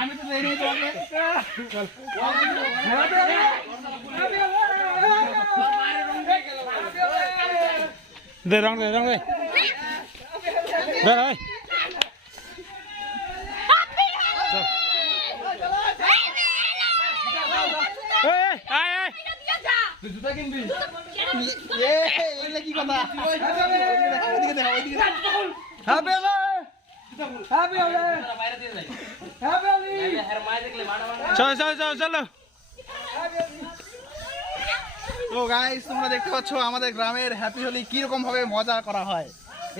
আমি তো দেই নাই তোমাকে দে রং দে রং দে দে ভাই আয় আয় জুতা কিনবি এ এলে কি কথা ওইদিকে দেখা ওইদিকে হ্যাপি হলো হ্যাপি হলো বাইরে দিয়ে যাই হ্যাপি হলি এর মাই দেখলে মারা চল চল চল চলো। তো গাইস তোমরা দেখতে পাচ্ছ আমাদের গ্রামের হ্যাপি হোলি কি রকম ভাবে মজা করা হয়।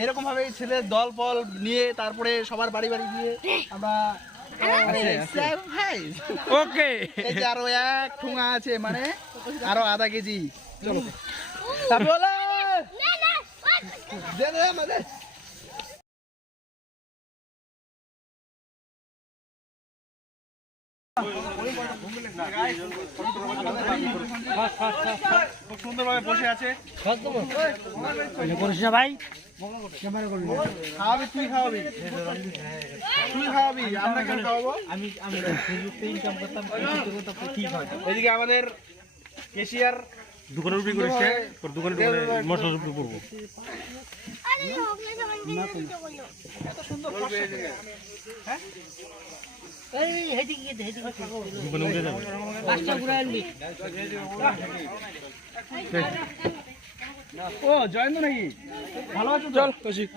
এরকম ভাবে ছেলের দল ফল নিয়ে তারপরে সবার বাড়ি বাড়ি গিয়ে আমরা ওকে এই যে আরো এক ঠুঙা আছে মানে আরো আধা কেজি। চলো হ্যাপি হোলি দে দে আমাদের খুব সুন্দরভাবে বসে আছে। ভাই খাওয়াবি তুই খাওয়াবি তুই খাওয়াবি আমরা কেন খাওয়াবো? এদিকে আমাদের কেশিয়ার দোকানের উপরে করেছে তোর দোকানের মশলা উপরে করবো। এত সুন্দর হ্যাঁ দোকানে উঠে যাবে ও জয়ন্ত নাকি ভালো আছো? চল কৌশিক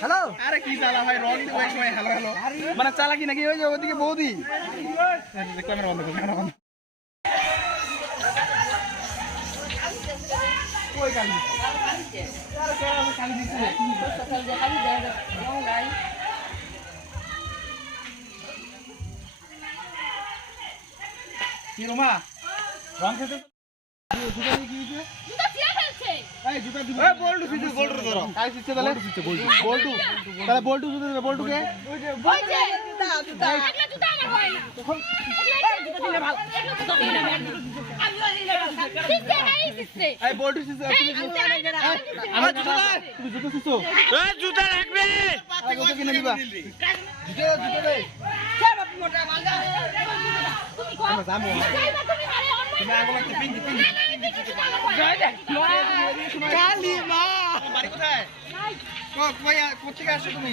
হ্যালো আরে কি চালা ভাই রং দিব এক সময় হ্যালো হ্যালো মানে চালাকি নাকি ওই যে ওদিকে বৌদি ক্যামেরা বন্ধ কর ক্যামেরা বন্ধ ওই গাড়ি কি রোমা রং খেতে জুতা নিয়ে কি হয়েছে? জুতা ছিঁড়ে ফেলছে। এই জুতা দিবি এই বল্টু সিদ্ধ বল্টু ধরো কাই সিদ্ধ তাহলে বল্টু তাহলে বল্টু জুতা দেবে বল্টু কে ওই যে এগুলো জুতা আমার হয় না। জুতা দিলে ভালো। জুতা দিলে ভালো। আমি দিলে ভালো। সিস্টে নাই সিস্টে। এই বল্টু সিদ্ধ আমার জুতা দে তুমি জুতা সিদ্ধ এই জুতা রাখবে জুতা কিনে দিবা জুতা জুতা দে সে বাপু মোটা মালদা। তুমি কো আমরা যাবো যাইবা তুমি আরে অন্য তুমি আগে একটা পিন পিন জয় দে। কালি মা বাড়ি কোথায় কই কোথা থেকে আসছো তুমি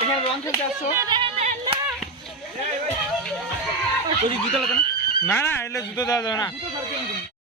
এখানে রং খেলতে আসছো না না এলে জুতো দেওয়া যাবে না।